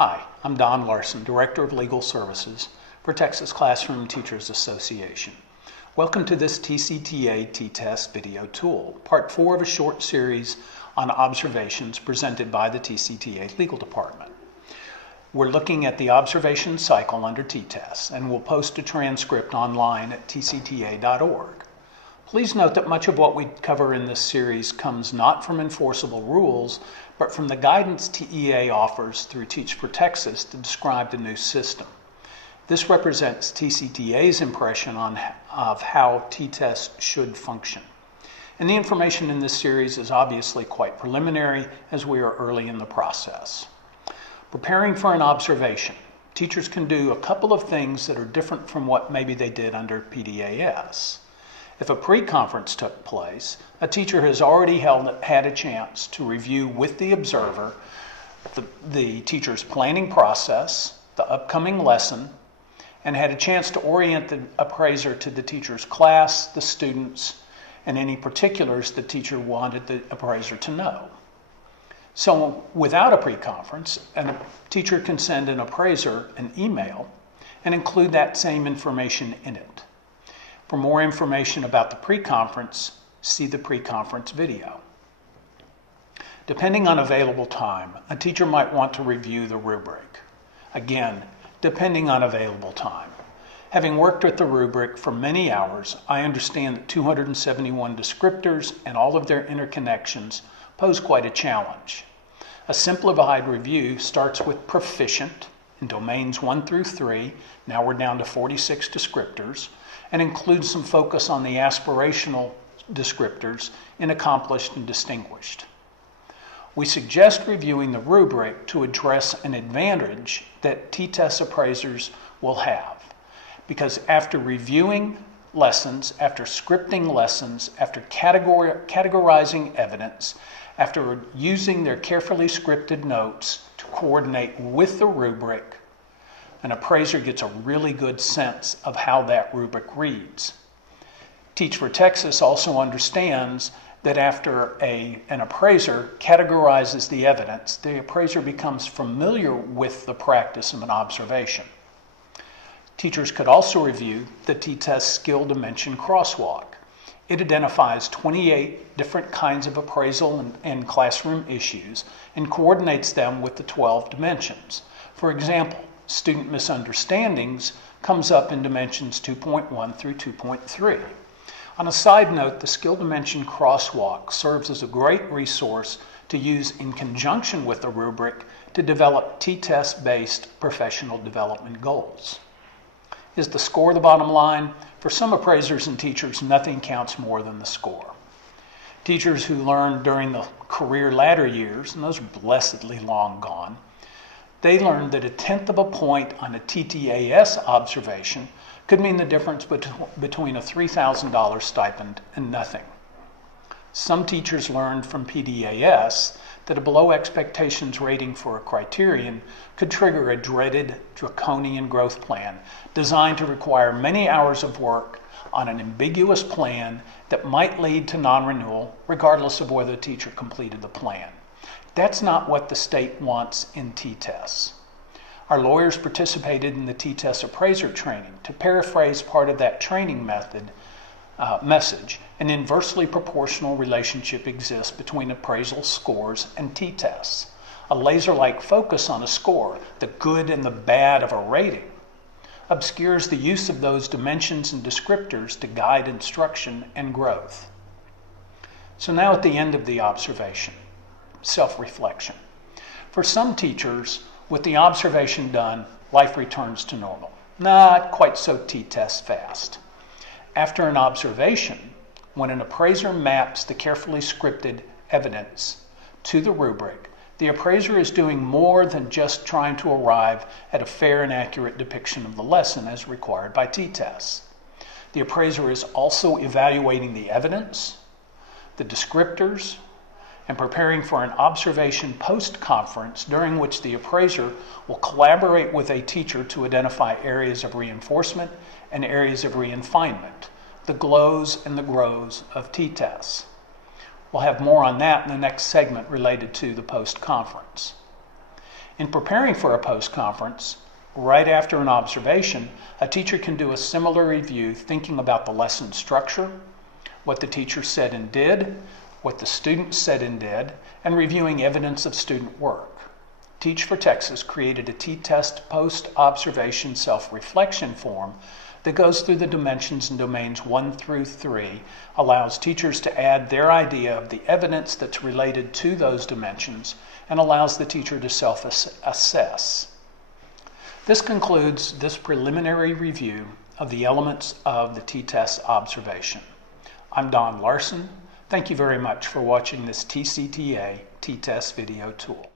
Hi, I'm Don Larson, Director of Legal Services for Texas Classroom Teachers Association. Welcome to this TCTA T-TESS video tool, part 4 of a short series on observations presented by the TCTA Legal Department. We're looking at the observation cycle under T-TESS, and we'll post a transcript online at tcta.org. Please note that much of what we cover in this series comes not from enforceable rules, but from the guidance TEA offers through Teach for Texas to describe the new system. This represents TCTA's impression of how T-TESS should function. And the information in this series is obviously quite preliminary as we are early in the process. Preparing for an observation, teachers can do a couple of things that are different from what maybe they did under PDAS. If a pre-conference took place, a teacher has already had a chance to review with the observer the teacher's planning process, the upcoming lesson, and had a chance to orient the appraiser to the teacher's class, the students, and any particulars the teacher wanted the appraiser to know. So without a pre-conference, a teacher can send an appraiser an email and include that same information in it. For more information about the pre-conference, see the pre-conference video. Depending on available time, a teacher might want to review the rubric. Again, depending on available time. Having worked with the rubric for many hours, I understand that 271 descriptors and all of their interconnections pose quite a challenge. A simplified review starts with proficient in domains 1 through 3, now we're down to 46 descriptors, and includes some focus on the aspirational descriptors in accomplished and distinguished. We suggest reviewing the rubric to address an advantage that T-TESS appraisers will have, because after reviewing lessons, after scripting lessons, after categorizing evidence, after using their carefully scripted notes to coordinate with the rubric, an appraiser gets a really good sense of how that rubric reads. Teach for Texas also understands that after an appraiser categorizes the evidence, the appraiser becomes familiar with the practice of an observation. Teachers could also review the T-TESS skill dimension crosswalk. It identifies 28 different kinds of appraisal and classroom issues and coordinates them with the 12 dimensions. For example, student misunderstandings comes up in dimensions 2.1 through 2.3. On a side note, the skill dimension crosswalk serves as a great resource to use in conjunction with the rubric to develop T-TESS-based professional development goals. Is the score the bottom line? For some appraisers and teachers, nothing counts more than the score. Teachers who learned during the career ladder years, and those are blessedly long gone, they learned that 1/10 of a point on a TTAS observation could mean the difference between a $3,000 stipend and nothing. Some teachers learned from PDAS that a below expectations rating for a criterion could trigger a dreaded draconian growth plan designed to require many hours of work on an ambiguous plan that might lead to non-renewal regardless of whether the teacher completed the plan. That's not what the state wants in T-TESS. Our lawyers participated in the T-TESS appraiser training. To paraphrase part of that training message, an inversely proportional relationship exists between appraisal scores and T-TESS. A laser-like focus on a score, the good and the bad of a rating, obscures the use of those dimensions and descriptors to guide instruction and growth. So now at the end of the observation, self-reflection. For some teachers, with the observation done, life returns to normal. Not quite so T-TESS fast. After an observation, when an appraiser maps the carefully scripted evidence to the rubric, the appraiser is doing more than just trying to arrive at a fair and accurate depiction of the lesson as required by T-TESS. The appraiser is also evaluating the evidence, the descriptors, and preparing for an observation post-conference during which the appraiser will collaborate with a teacher to identify areas of reinforcement and areas of refinement, the glows and the grows of T-TESS. We'll have more on that in the next segment related to the post-conference. In preparing for a post-conference, right after an observation, a teacher can do a similar review thinking about the lesson structure, what the teacher said and did, what the students said and did, and reviewing evidence of student work. Teach for Texas created a T-TESS post-observation self-reflection form that goes through the dimensions and domains 1 through 3, allows teachers to add their idea of the evidence that's related to those dimensions, and allows the teacher to self-assess. This concludes this preliminary review of the elements of the T-TESS observation. I'm Dohn Larson. Thank you very much for watching this TCTA T-TESS video tool.